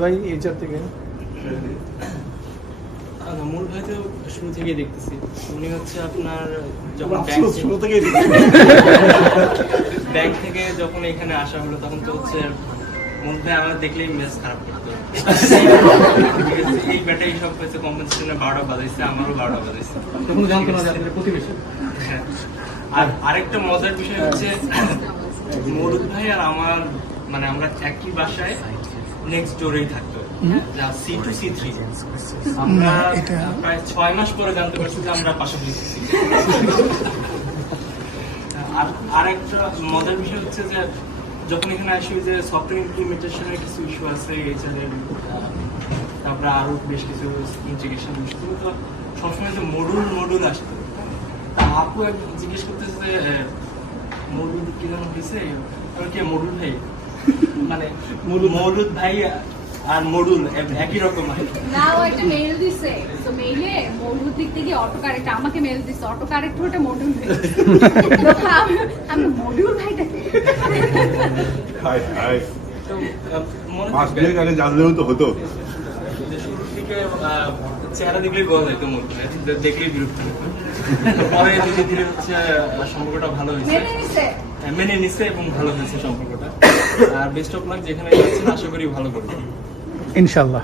ভাই এইচআর থেকে মূল ভাই তো শুরু থেকেই দেখতেছি, উনি হচ্ছে আপনার যখন শুরু থেকেই ব্যাংক থেকে যখন এখানে আসা হলো তখন তো হচ্ছে মূল ভাই আমার দেখলেই মেজ খারাপ করতো। এই ব্যাটাই সব হয়েছে কম্পেনসেশনে 12টা বাজাইছে, আমারও 12টা বাজাইছে। তখন জানতো না যে আপনাদের প্রতিবেশী। হ্যাঁ, আর আরেকটা মজার বিষয় হচ্ছে মরুদ ভাই আর আমার মানে আমরা একই বাসায় নেক্সট ডোরেই থাকতো, যা C2C3। আমরা প্রায় 6 মাস পরে জানতে পারছি যে আমরা পাশাপাশি। আর আরেকটা মজার বিষয় হচ্ছে যে যখন এখানে আসি যে সফটওয়্যার ইমপ্লিমেন্টেশনের কিছু ইস্যু আছে এইচআরের, তারপরে আরো বেশ কিছু ইন্টিগ্রেশন ইস্যু, তো সবসময় যে মডুল আসতো। তা আপু জিজ্ঞেস করতেছে যে মডুল কি যেন হয়েছে, কি মডুল ভাই মানে মৌলুদ ভাই আর মডুল একই রকম না, ও একটা মেইল দিছে, তো মেইলে মৌলুদ দিক থেকে অটো কারেক্ট আমাকে মেইল দিছে, অটো কারেক্ট ওটা মডুল ভাই। আমি মডুল ভাইটাকে হাই হাই তো মনে মাস দুয়েক আগে জানলেও তো হতো। শুরু থেকে চেহারা দেখলেই বোঝা যেত মডুল ভাই, দেখলেই বিরক্ত হতো। পরে ধীরে ধীরে হচ্ছে সম্পর্কটা ভালো হয়েছে, মেনে নিচ্ছে এবং ভালো হয়েছে সম্পর্কটা। আর বেস্ট অফ লাক, যেখানে যাচ্ছেন আশা করি ভালো করবে ইনশাআল্লাহ।